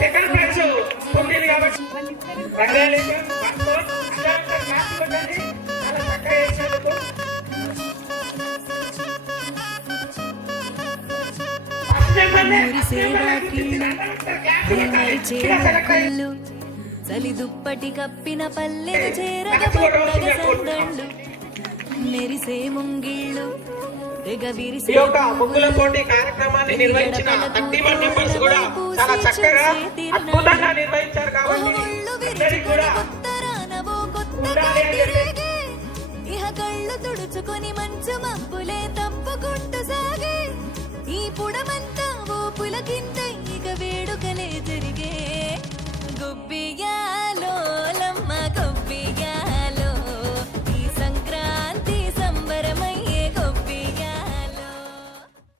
Second పొందింది కాబట్టి. చాలా దుప్పటి కప్పిన పల్లెలు చేరగ పట్టగ మెరిసే ముంగిళ్ళు తెగ విరిసే ముగ్గుల పోటీ కార్యక్రమాన్ని నిర్వహించిన చక్కగా అద్భుతంగా నిర్వహించారు కాబట్టి తుడుచుకొని మంచు మబ్బులే తప్పుకుంటూ సాగే. ఈ పుడమంతా ఇక వేడుకలే జరిగే. గుబ్బియా